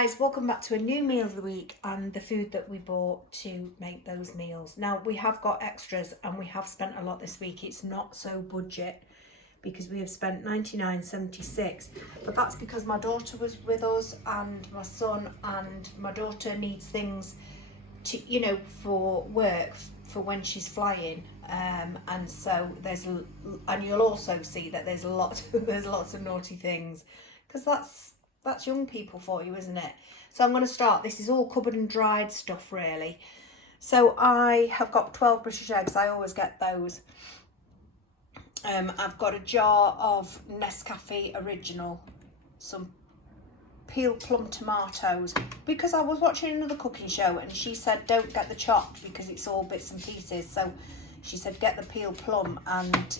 guys, welcome back to a new meal of the week and the food that we bought to make those meals. Now we have got extras and we have spent a lot this week. It's not so budget because we have spent $99.76, but that's because my daughter was with us and my son, and my daughter needs things to, you know, for work, for when she's flying, and so and you'll also see that there's lots of naughty things, because that's young people for you, isn't it? So I'm going to start. This is all cupboard and dried stuff, really. So I have got 12 British eggs. I always get those. I've got a jar of Nescafe Original, some peeled plum tomatoes, because I was watching another cooking show and she said don't get the chopped because it's all bits and pieces. So she said get the peeled plum and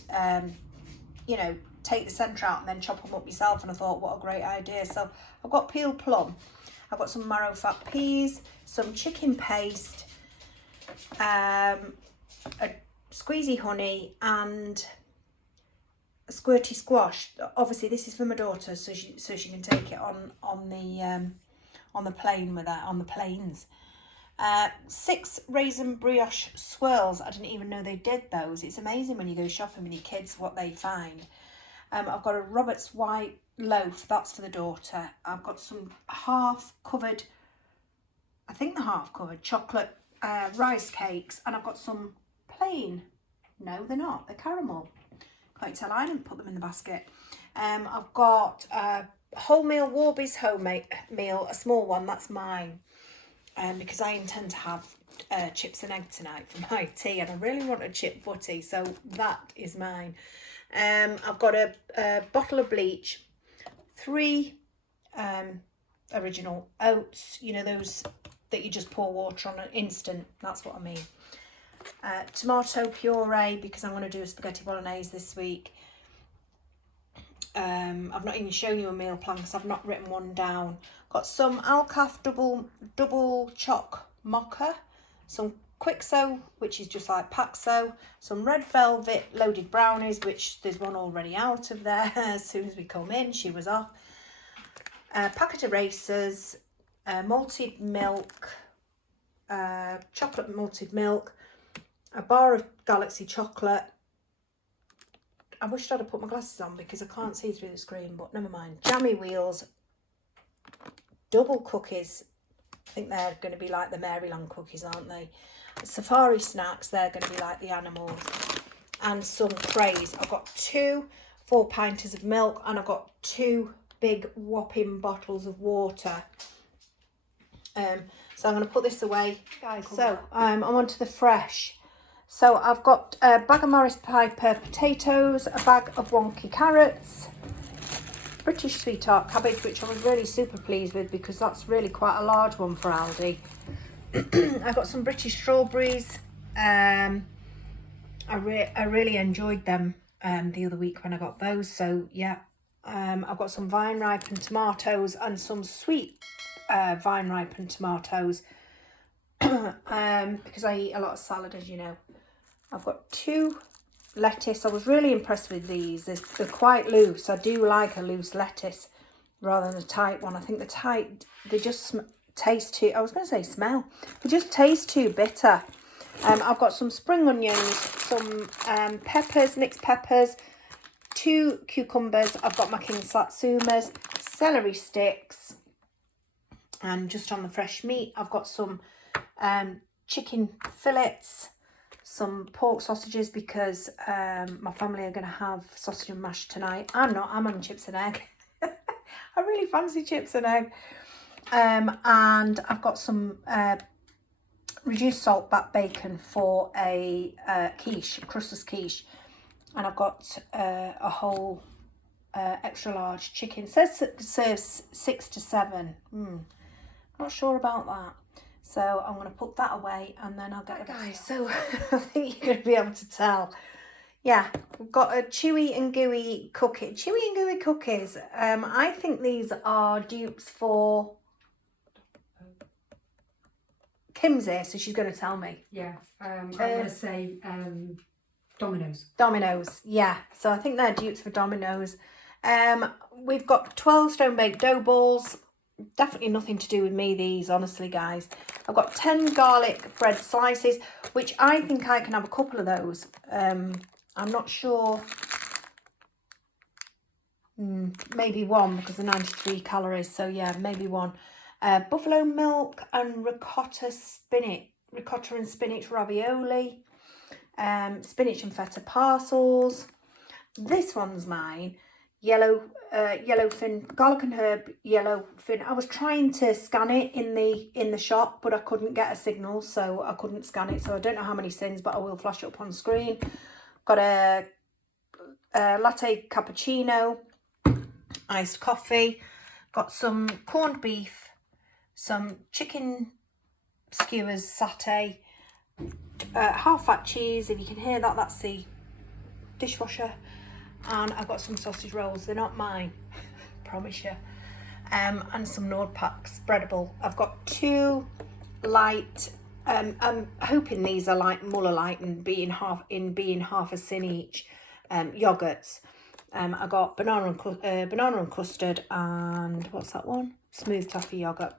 you know, take the centre out and then chop them up yourself, and I thought what a great idea. So I've got peeled plum, I've got some marrow fat peas, some chicken paste, a squeezy honey and a squirty squash. Obviously this is for my daughter so she can take it on the plane with her, on the planes. 6 Raisin Brioche Swirls. I didn't even know they did those. It's amazing when you go shopping with your kids what they find. I've got a Robert's white loaf, that's for the daughter. I've got some half covered chocolate rice cakes, and I've got some plain, no they're not, they're caramel. Can't tell I didn't put them in the basket. I've got a wholemeal Warby's homemade meal, a small one, that's mine. Because I intend to have chips and egg tonight for my tea, and I really want a chip butty, so that is mine. I've got a bottle of bleach, 3 original oats, you know, those that you just pour water on, an instant, that's what I mean. Tomato puree, because I'm going to do a spaghetti bolognese this week. I've not even shown you a meal plan because I've not written one down. Got some Alcaf double choc mocha, some Quixo, which is just like Paxo, some red velvet loaded brownies, which there's one already out of there. As soon as we come in, she was off. A packet of erasers, malted milk, chocolate malted milk, a bar of Galaxy chocolate. I wish I'd have put my glasses on because I can't see through the screen, but never mind. Jammy wheels, double cookies. I think they're going to be like the Maryland cookies, aren't they? Safari snacks, they're going to be like the animals. And some craze. I've got 2 4-pinters of milk, and I've got 2 big whopping bottles of water. So I'm going to put this away, guys. So I'm on to the fresh. So I've got a bag of Morris Piper potatoes, a bag of wonky carrots, British sweetheart cabbage, which I was really super pleased with because that's really quite a large one for Aldi. I've got some British strawberries. I really enjoyed them the other week when I got those. So yeah, I've got some vine ripened tomatoes and some sweet vine ripened tomatoes because I eat a lot of salad, as you know. I've got 2 lettuce. I was really impressed with these. They're quite loose. I do like a loose lettuce rather than a tight one. I think the tight, they just taste too, I was going to say smell. They just taste too bitter. I've got some spring onions, some peppers, mixed peppers, 2 cucumbers. I've got my king satsumas, celery sticks, and just on the fresh meat, I've got some chicken fillets, some pork sausages because my family are going to have sausage and mash tonight. I'm not, I'm having chips and egg. I really fancy chips and egg. And I've got some reduced salt back bacon for a quiche, crustless quiche. And I've got a whole extra large chicken. It says it serves 6 to 7. Not sure about that. So I'm going to put that away and then I'll get it. Guys, so I think you're going to be able to tell. Yeah, we've got a chewy and gooey cookie. Chewy and gooey cookies. I think these are dupes for Kim's here, so she's going to tell me. Yeah, I'm going to say Domino's. Domino's, yeah. So I think they're dupes for Domino's. We've got 12 stone baked dough balls. definitely nothing to do with me, these, honestly, guys. I've got 10 garlic bread slices, which I think I can have a couple of those. I'm not sure. Maybe one, because they're 93 calories. So yeah, maybe one. Buffalo milk and ricotta and spinach ravioli. Spinach and feta parcels. This one's mine. Yellowfin, garlic and herb yellowfin. I was trying to scan it in the shop, but I couldn't get a signal, so I couldn't scan it. So I don't know how many sins, but I will flash it up on screen. Got a latte cappuccino, iced coffee. Got some corned beef, some chicken skewers satay, half fat cheese. If you can hear that, that's the dishwasher. And I've got some sausage rolls. They're not mine, promise you. And some Nordpack spreadable. I've got 2 light. I'm hoping these are like Muller light and being half a sin each. Yogurts. I got banana and custard, and what's that one? Smooth toffee yogurt.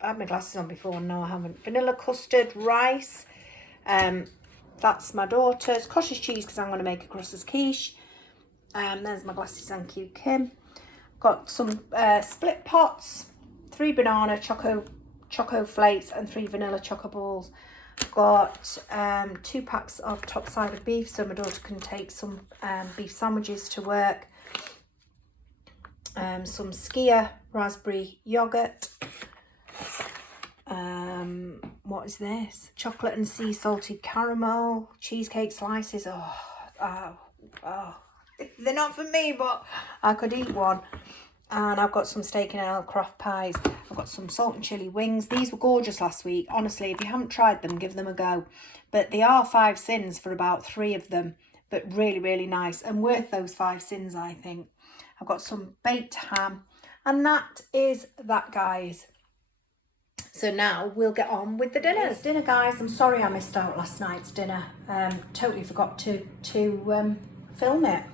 I had my glasses on before. No, I haven't. Vanilla custard rice. That's my daughter's. Cottage cheese, because I'm going to make a Crosses quiche. There's my glasses, thank you, Kim. Got some split pots, 3 banana choco flakes and 3 vanilla choco balls. Got 2 packs of top side of beef, so my daughter can take some beef sandwiches to work. Some Skia raspberry yogurt. What is this? Chocolate and sea salted caramel, cheesecake slices. Oh. They're not for me, but I could eat one. And I've got some steak and ale craft pies. I've got some salt and chilli wings. These were gorgeous last week. Honestly, if you haven't tried them, give them a go. But they are 5 sins for about 3 of them. But really, really nice. And worth those 5 sins, I think. I've got some baked ham. And that is that, guys. So now we'll get on with the dinner. Dinner, guys. I'm sorry I missed out last night's dinner. Totally forgot to film it.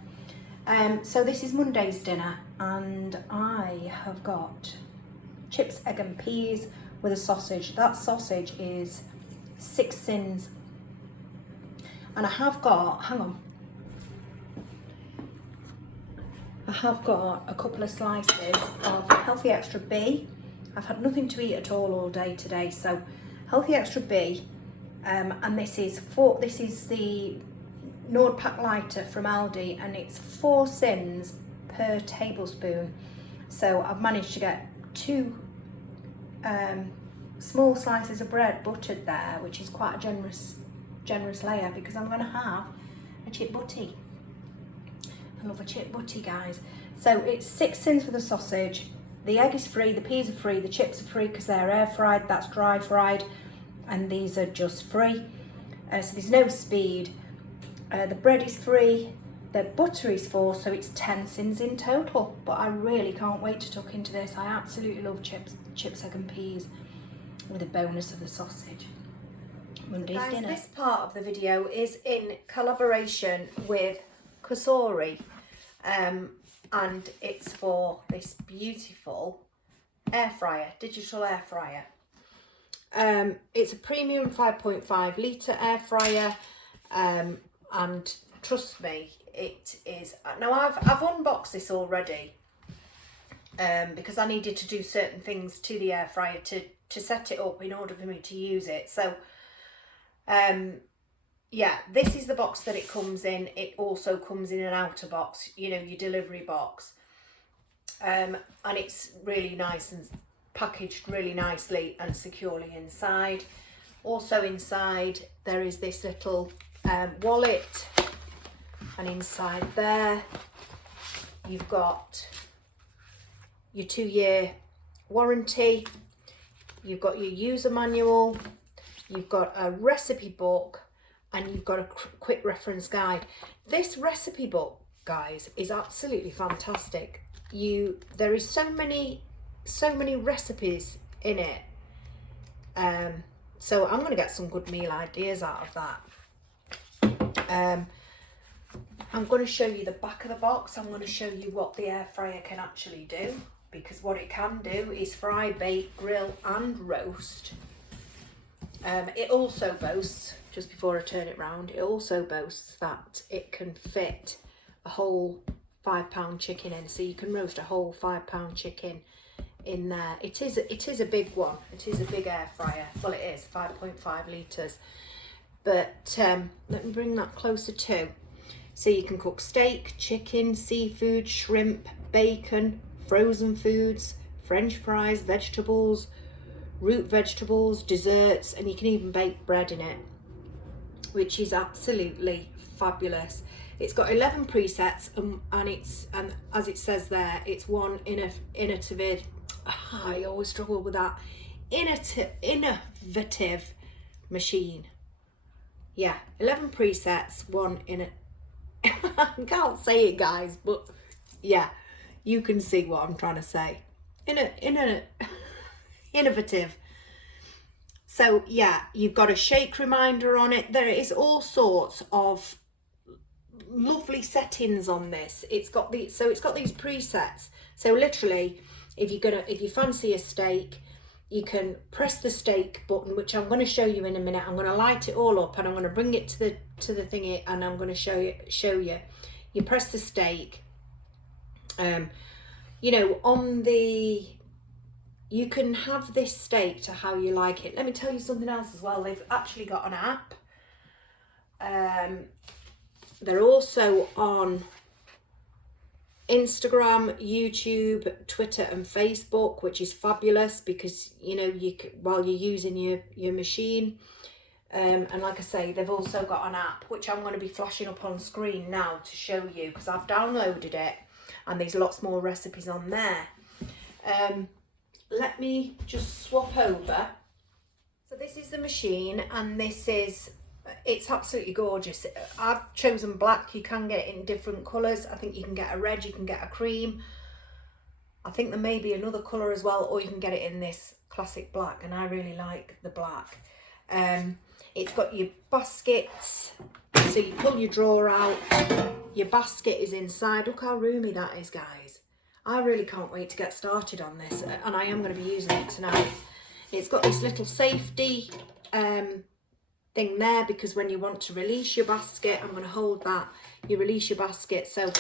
So this is Monday's dinner, and I have got chips, egg and peas with a sausage. That sausage is 6 sins. And I have got, hang on, I have got a couple of slices of Healthy Extra B. I've had nothing to eat at all day today, so Healthy Extra B, and this is the Nordpack lighter from Aldi, and it's 4 sins per tablespoon. So I've managed to get 2 small slices of bread buttered there, which is quite a generous layer, because I'm going to have a chip butty. I love a chip butty, guys. So it's 6 sins for the sausage. The egg is free, the peas are free, the chips are free because they're air fried, that's dry fried, and these are just free. So there's no speed. The bread is free, the butter is 4, so it's 10 sins in total. But I really can't wait to tuck into this. I absolutely love chips, egg and peas, with a bonus of the sausage. Monday's dinner. This part of the video is in collaboration with Cosori, and it's for this beautiful air fryer, digital air fryer. It's a premium 5.5 litre air fryer. And trust me, it is. Now I've unboxed this already, because I needed to do certain things to the air fryer to set it up in order for me to use it. So yeah, this is the box that it comes in. It also comes in an outer box, you know, your delivery box, and it's really nice and packaged really nicely and securely inside. Also inside there is this little wallet, and inside there you've got your 2-year warranty, you've got your user manual, you've got a recipe book, and you've got a quick reference guide. This recipe book, guys, is absolutely fantastic. There is so many recipes in it, so I'm going to get some good meal ideas out of that. I'm going to show you the back of the box. I'm going to show you what the air fryer can actually do, because what it can do is fry, bake, grill and roast. It also boasts, just before I turn it round, it also boasts that it can fit a whole 5-pound chicken in, so you can roast a whole 5-pound chicken in there. It is a big one. It is a big air fryer. Well, it is 5.5 litres. But let me bring that closer too. So you can cook steak, chicken, seafood, shrimp, bacon, frozen foods, French fries, vegetables, root vegetables, desserts, and you can even bake bread in it, which is absolutely fabulous. It's got 11 presets, and as it says there, it's one innovative. I always struggle with that. Innovative machine. Yeah, 11 presets, one I can't say it, guys, but yeah, you can see what I'm trying to say. Innovative. So yeah, you've got a shake reminder on it. There is all sorts of lovely settings on this. It's got these presets. So literally, if you fancy a steak, you can press the steak button, which I'm going to show you in a minute. I'm going to light it all up and I'm going to bring it to the thingy, and I'm going to show you. You press the steak. You know, you can have this steak to how you like it. Let me tell you something else as well. They've actually got an app. They're also on Instagram, YouTube, Twitter and Facebook, which is fabulous because, you know, while you're using your machine. And like I say, they've also got an app, which I'm going to be flashing up on screen now to show you, because I've downloaded it and there's lots more recipes on there. Let me just swap over. So this is the machine, and it's absolutely gorgeous. I've chosen black. You can get it in different colours. I think you can get a red, you can get a cream. I think there may be another colour as well, or you can get it in this classic black, and I really like the black. It's got your baskets, so you pull your drawer out, your basket is inside. Look how roomy that is, guys. I really can't wait to get started on this, and I am going to be using it tonight. It's got this little safety thing there, because when you want to release your basket, I'm going to hold that, you release your basket, so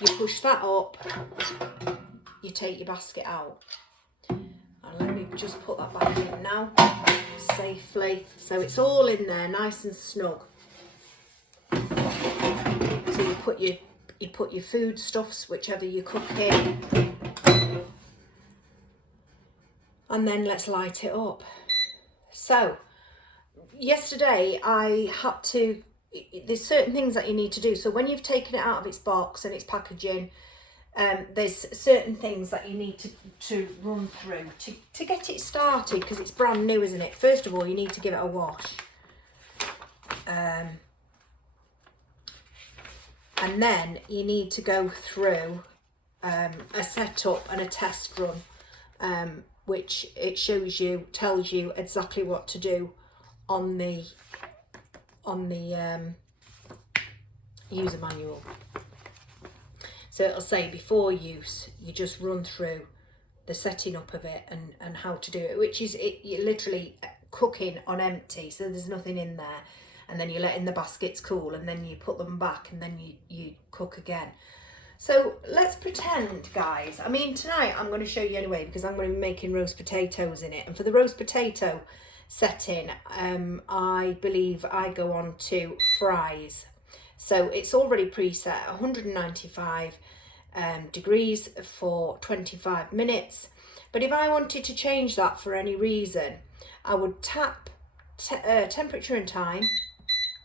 you push that up, you take your basket out. And let me just put that back in now, safely. So it's all in there, nice and snug. So you put your foodstuffs, whichever you cook in, and then let's light it up. So yesterday there's certain things that you need to do. So when you've taken it out of its box and its packaging, there's certain things that you need to run through to get it started, because it's brand new, isn't it? First of all, you need to give it a wash. And then you need to go through a setup and a test run, which it tells you exactly what to do on the user manual. So it'll say before use, you just run through the setting up of it and how to do it, which is you're literally cooking on empty, so there's nothing in there. And then you let in the baskets cool, and then you put them back, and then you cook again. So let's pretend, guys. I mean, tonight I'm going to show you anyway, because I'm going to be making roast potatoes in it. And for the roast potato setting, I believe I go on to fries. So it's already preset 195 degrees for 25 minutes. But if I wanted to change that for any reason, I would tap temperature and time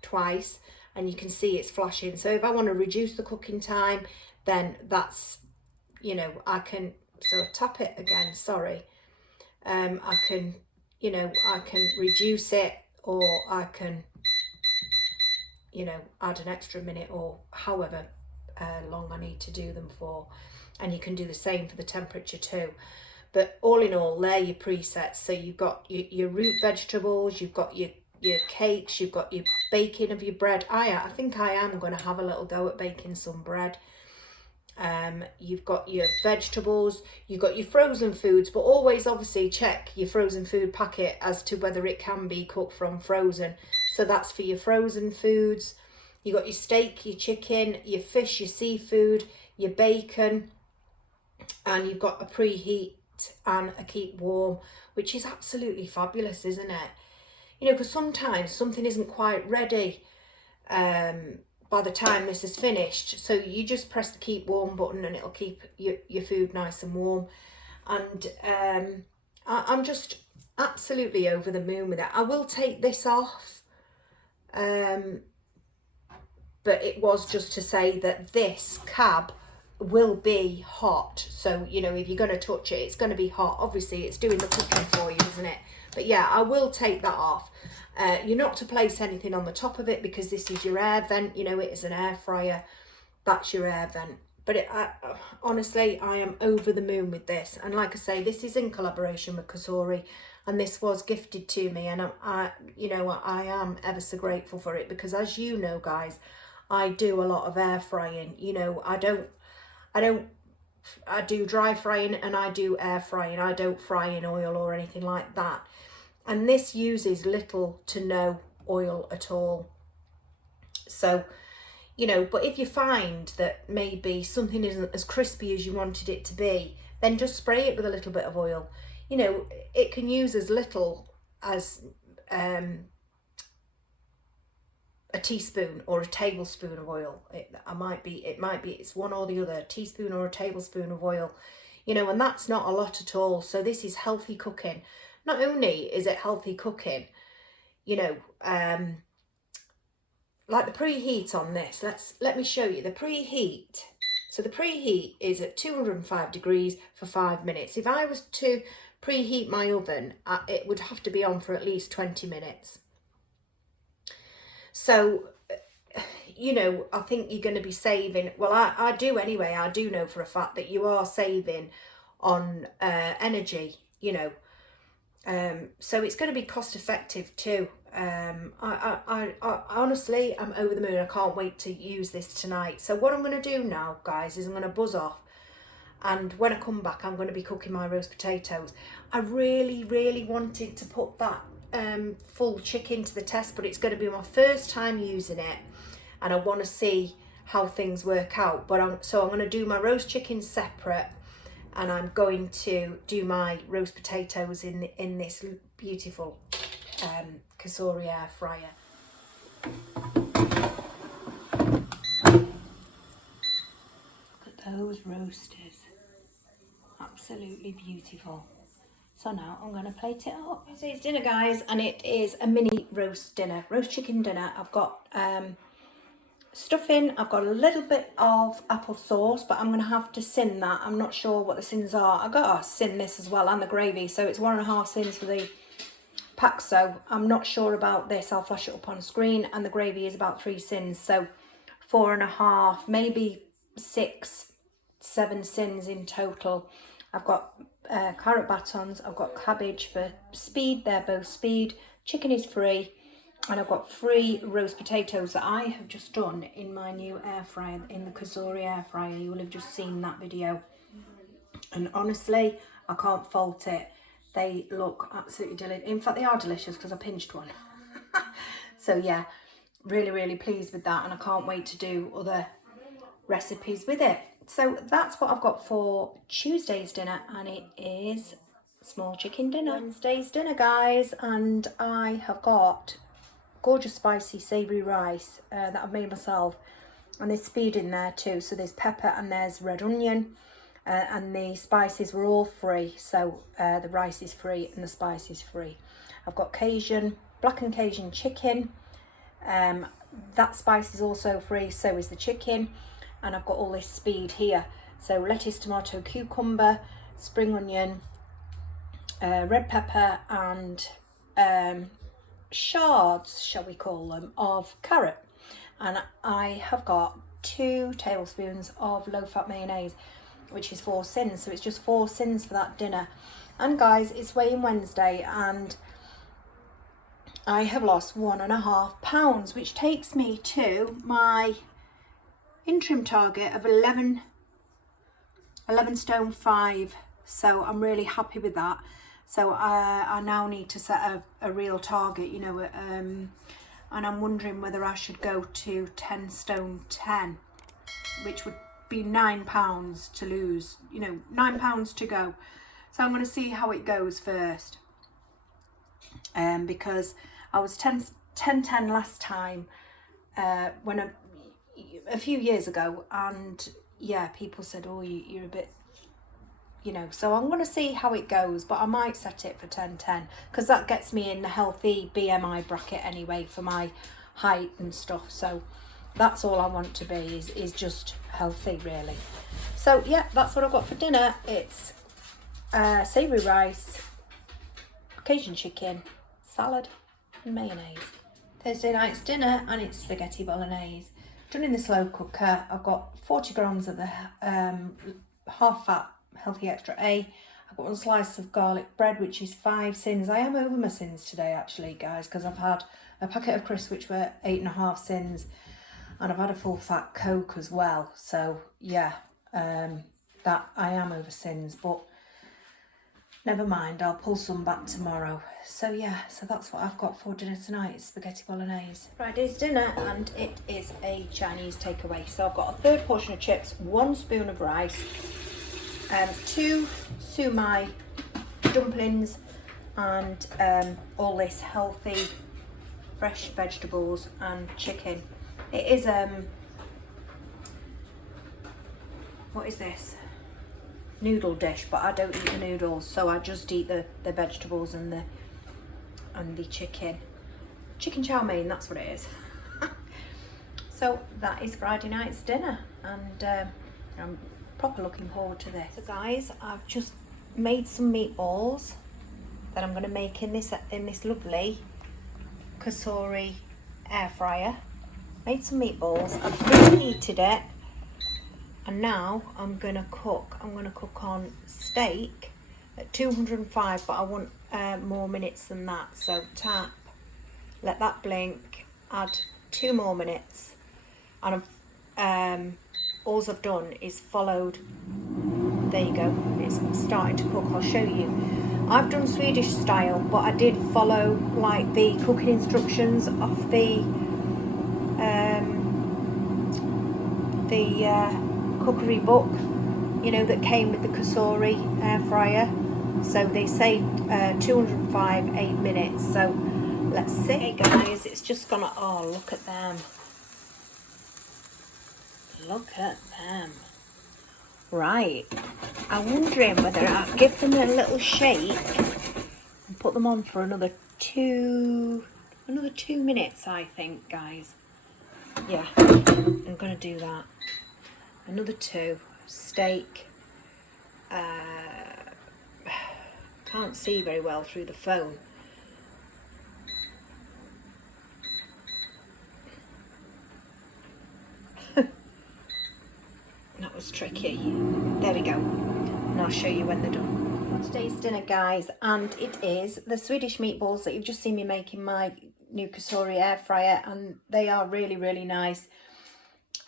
twice, and you can see it's flashing. So if I want to reduce the cooking time, then that's, you know, I can, so tap it again, sorry. I can reduce it, or I can, you know, add an extra minute, or however long I need to do them for. And you can do the same for the temperature too. But all in all, they're your presets. So you've got your root vegetables, you've got your cakes, you've got your baking of your bread. I think I am going to have a little go at baking some bread. You've got your vegetables, you've got your frozen foods, but always obviously check your frozen food packet as to whether it can be cooked from frozen. So that's for your frozen foods. You've got your steak, your chicken, your fish, your seafood, your bacon, and you've got a preheat and a keep warm, which is absolutely fabulous, isn't it? You know, because sometimes something isn't quite ready by the time this is finished, so you just press the keep warm button and it'll keep your food nice and warm. And I'm just absolutely over the moon with it. I will take this off, but it was just to say that this cab will be hot, so you know, if you're going to touch it, it's going to be hot. Obviously it's doing the cooking for you, isn't it? But yeah, I will take that off. You're not to place anything on the top of it because this is your air vent. You know, it is an air fryer. That's your air vent. But honestly, I am over the moon with this. And like I say, this is in collaboration with Cosori, and this was gifted to me. And I am ever so grateful for it because, as you know, guys, I do a lot of air frying. You know, I do dry frying and I do air frying. I don't fry in oil or anything like that. And this uses little to no oil at all. So, you know, but if you find that maybe something isn't as crispy as you wanted it to be, then just spray it with a little bit of oil. You know, it can use as little as a teaspoon or a tablespoon of oil. It's one or the other, a teaspoon or a tablespoon of oil. You know, and that's not a lot at all. So this is healthy cooking. Not only is it healthy cooking, you know, like the preheat on this, let me show you the preheat. So the preheat is at 205 degrees for 5 minutes. If I was to preheat my oven, it would have to be on for at least 20 minutes. So, you know, I think you're going to be saving, well, I do anyway. I do know for a fact that you are saving on energy, you know. So it's going to be cost effective too. I honestly, I'm over the moon. I can't wait to use this tonight. So what I'm going to do now, guys, is I'm going to buzz off, and when I come back, I'm going to be cooking my roast potatoes. I really wanted to put that full chicken to the test, but it's going to be my first time using it, and I want to see how things work out. But so I'm going to do my roast chicken separate, and I'm going to do my roast potatoes in this beautiful Cosori air fryer. Look at those roasters, absolutely beautiful. So now I'm going to plate it up. Today's dinner, guys, and it is a mini roast dinner, roast chicken dinner. I've got stuffing, I've got a little bit of apple sauce, but I'm going to have to sin that. I'm not sure what the sins are. I've got to sin this as well, and the gravy. So it's 1.5 sins for the pack. So I'm not sure about this. I'll flash it up on screen, and the gravy is about 3 sins. So 4.5, maybe 6, 7 sins in total. I've got carrot batons. I've got cabbage for speed. They're both speed. Chicken is free. And I've got 3 roast potatoes that I have just done in my new air fryer, in the Cosori air fryer. You will have just seen that video. And honestly, I can't fault it. They look absolutely delicious. In fact, they are delicious because I pinched one. So yeah, really pleased with that. And I can't wait to do other recipes with it. So that's what I've got for Tuesday's dinner. And it is small chicken dinner. Wednesday's dinner, guys. And I have got gorgeous spicy savoury rice that I've made myself, and there's speed in there too, so there's pepper and there's red onion, and the spices were all free, so the rice is free and the spice is free. I've got Cajun, black and Cajun chicken, that spice is also free, so is the chicken, and I've got all this speed here, so lettuce, tomato, cucumber, spring onion, red pepper, and shards, shall we call them, of carrot. And I have got 2 tablespoons of low-fat mayonnaise, which is 4 sins, so it's just 4 sins for that dinner. And guys, it's weighing Wednesday, and I have lost 1.5 pounds, which takes me to my interim target of 11 11 stone 5, so I'm really happy with that. So I now need to set a real target, you know, and I'm wondering whether I should go to 10 stone 10, which would be £9 to lose, you know, £9 to go. So I'm going to see how it goes first, because I was 10 last time, when a few years ago, and yeah, people said, oh, you're a bit, you know, so I'm going to see how it goes, but I might set it for 10-10 because that gets me in the healthy BMI bracket anyway for my height and stuff. So that's all I want to be, is just healthy, really. So yeah, that's what I've got for dinner. It's savoury rice, Cajun chicken, salad and mayonnaise. Thursday night's dinner, and it's spaghetti bolognese. Done in the slow cooker. I've got 40 grams of the half fat healthy extra A. I've got 1 slice of garlic bread, which is 5 sins. I am over my sins today, actually, guys, because I've had a packet of crisps, which were 8.5 sins, and I've had a full fat Coke as well. So yeah, that I am over sins, but never mind, I'll pull some back tomorrow. So yeah, so that's what I've got for dinner tonight, is spaghetti bolognese. Friday's dinner, and it is a Chinese takeaway. So I've got a 3rd portion of chips, 1 spoon of rice, 2 sumai dumplings, and all this healthy fresh vegetables and chicken. It is what is this? Noodle dish, but I don't eat the noodles, so I just eat the vegetables and the chicken chow mein, that's what it is. So that is Friday night's dinner, and I'm proper looking forward to this. So guys, I've just made some meatballs that I'm going to make in this lovely Cosori air fryer. Made some meatballs, I've preheated it, and now I'm going to cook on steak at 205, but I want more minutes than that. So tap, let that blink, add 2 more minutes, and all I've done is followed. There you go, it's starting to cook. I'll show you. I've done Swedish style, but I did follow like the cooking instructions off the cookery book, you know, that came with the Cosori air fryer. So they say 205, 8 minutes. So let's see. Hey guys, it's just gonna, oh, look at them. Look at them. Right, I'm wondering whether I'll give them a little shake and put them on for another two minutes, I think, guys. Yeah, I'm gonna do that. Another 2. Steak. Can't see very well through the phone. That was tricky. There we go. And I'll show you when they're done. Today's dinner, guys, and it is the Swedish meatballs that you've just seen me make in my new Cosori air fryer, and they are really, really nice.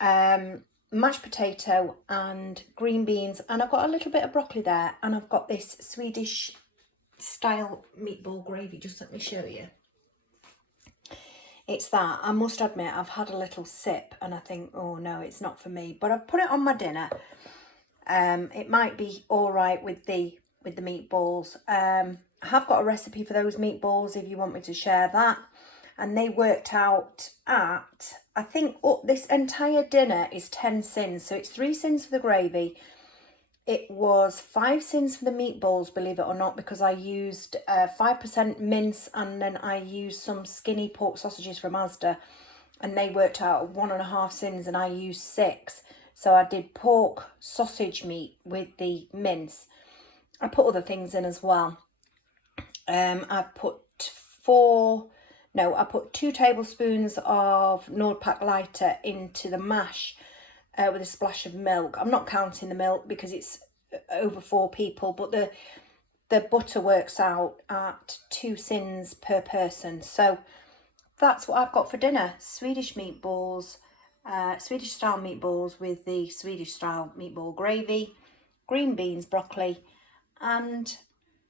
Mashed potato and green beans, and I've got a little bit of broccoli there, and I've got this Swedish style meatball gravy. Just let me show you. It's that. I must admit, I've had a little sip and I think, oh no, it's not for me, but I've put it on my dinner. It might be all right with the meatballs. I have got a recipe for those meatballs if you want me to share that, and they worked out at, I think, this entire dinner is 10 sins. So it's 3 sins for the gravy. It was 5 sins for the meatballs, believe it or not, because I used 5% mince, and then I used some skinny pork sausages from Asda, and they worked out at 1.5 sins, and I used 6. So I did pork sausage meat with the mince. I put other things in as well. I put 2 tablespoons of Nordpack Lighter into the mash with a splash of milk. I'm not counting the milk because it's over 4 people, but the butter works out at 2 sins per person. So that's what I've got for dinner. Swedish meatballs, Swedish style meatballs with the Swedish style meatball gravy, green beans, broccoli and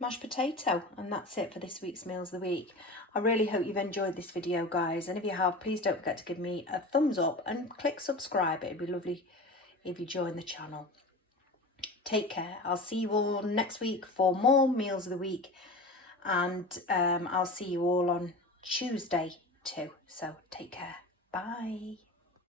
mashed potato, and that's it for this week's Meals of the Week. I really hope you've enjoyed this video, guys, and if you have, please don't forget to give me a thumbs up and click subscribe. It'd be lovely if you join the channel. Take care. I'll see you all next week for more Meals of the Week, and I'll see you all on Tuesday too. So take care. Bye.